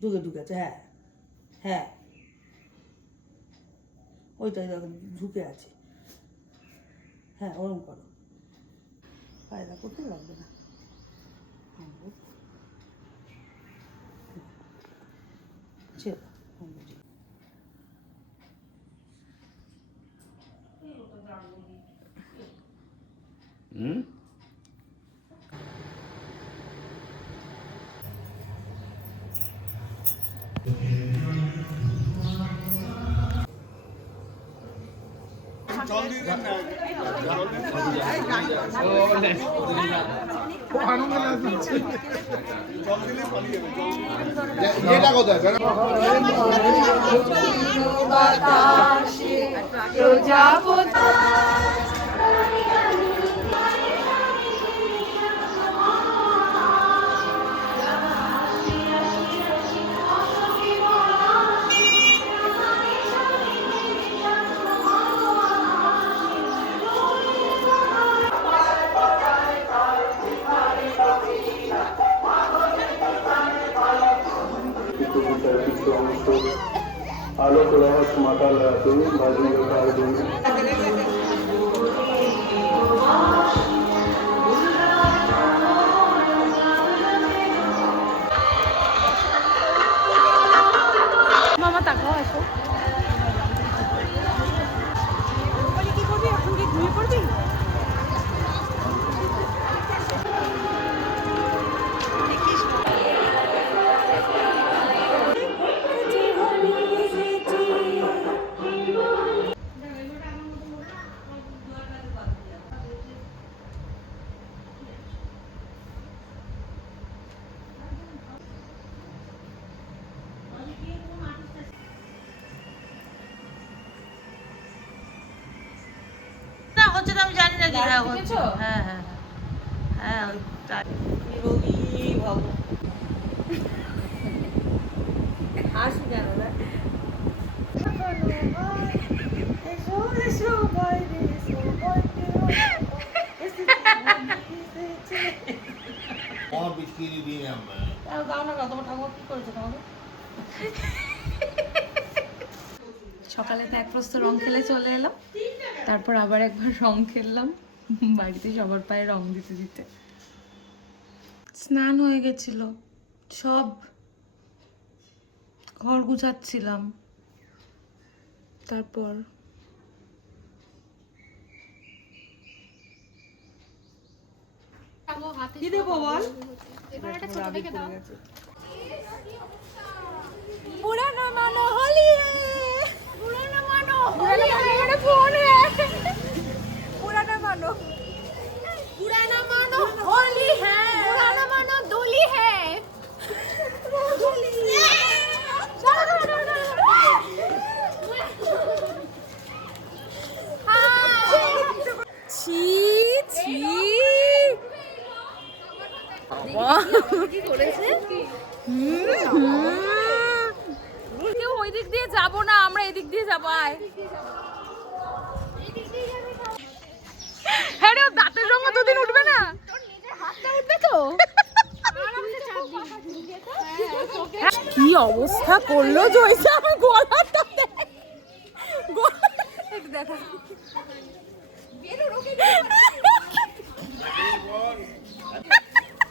ঢুকে ঢুকেছে, হ্যাঁ হ্যাঁ, ওইটাই দেখো ঢুকে আছে। হ্যাঁ ওরম করো, পায়রা করতে লাগবে না। ছেড়ে এটা কোথায় आलोक रहस माता लातू भाजी का दिन মামা তাকাও আসো। বলি কি করবি এখন, কি ঘুমিয়ে পড়বি? হচ্ছে তো আমি জানি না কি। হ্যাঁ হচ্ছে, হ্যাঁ হ্যাঁ হ্যাঁ ওই হাসি কেন না? গাও না, তোমার ঠাকুর কি করেছে তোমাকে? সকালে তো এক প্রস্ত রং খেলে চলে এলাম, তারপর আবার একবার রং খেললাম বাড়িতে সবার পায়ে রং দিতে দিতে। স্নান হয়ে গেছিল, সব ঘর গুছাচ্ছিলাম, তারপর কি দেবো বল? পুরানো মানো হোলি পুরানো মানো পুরানো ফোন পুরানো মানো होली है पुराना मानो डोली है ছি ছি কি করেছে? কেউ ওই দিক দিয়ে যাবো না, আমরা এদিক দিয়ে যাবো। আয় হ্যাঁ রে, দাঁতের রঙ দুদিন উঠবে না, কি অবস্থা করলো জয়সা আমার গলাটা দেখো।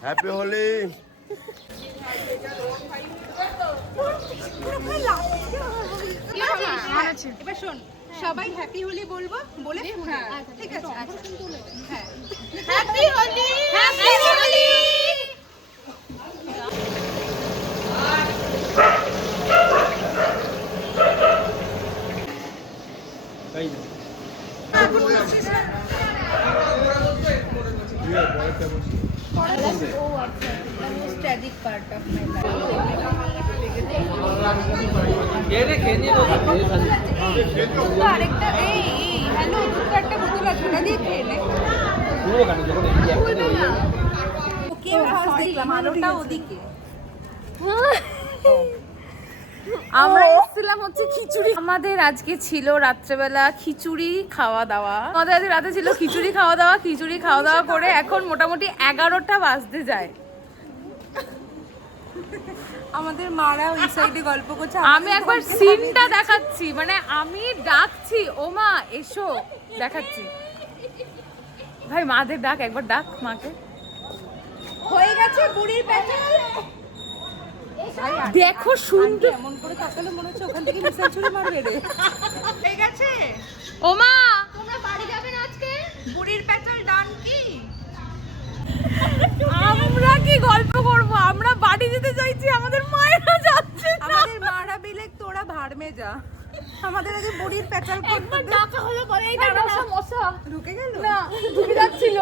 হ্যাপি হোলি। এবার শোন, সবাই হ্যাপি হোলি বলবো, বলে ঠিক আছে? হ্যাঁ হ্যাপি হোলি, হ্যাপি হোলি। আরেকটা এই হ্যালো, দুটো একটা বোতল আছে, ওটা দিয়ে খেয়ে নে। আলোটা ওদিকে। আমরা এসেছিলাম হচ্ছে খিচুড়ি, আমাদের আজকে ছিল রাত্রেবেলা খিচুড়ি খাওয়া দাওয়া, আমাদের আজকে রাতে ছিল খিচুড়ি খাওয়া দাওয়া। খিচুড়ি খাওয়া দাওয়া করে এখন মোটামুটি 11টা বাজতে যায়। আমাদের মারা ওই সাইডে গল্প করছে। আমি একবার সিনটা দেখাচ্ছি, মানে আমি ডাকছি ও মা এসো, দেখাচ্ছি। ভাই মাদের ডাক, একবার ডাক মাকে। হয়ে গেছে বুড়ির পেছাল। দেখো সুন্দর, এমন করে তাকালে মনে হচ্ছে ওখান থেকে মিসাইল ছুড়ে মারবে রে। হয়ে গেছে। ও মা তোমরা বাড়ি যাবেন আজকে? বুড়ির পেছাল ডান কি? আমরা কি গল্প করব, আমরা বাড়ি যেতে চাইছি, আমাদের মায়েরা যাচ্ছে না। আমাদের মারা বিলে তোরা ভাড়মে যা। আমাদের আগে বুড়ির পেছাল করতে ডাকা হলো বলে এই দাঁড়া মশা ঢুকে গেল। না ঢুকে যাচ্ছিল।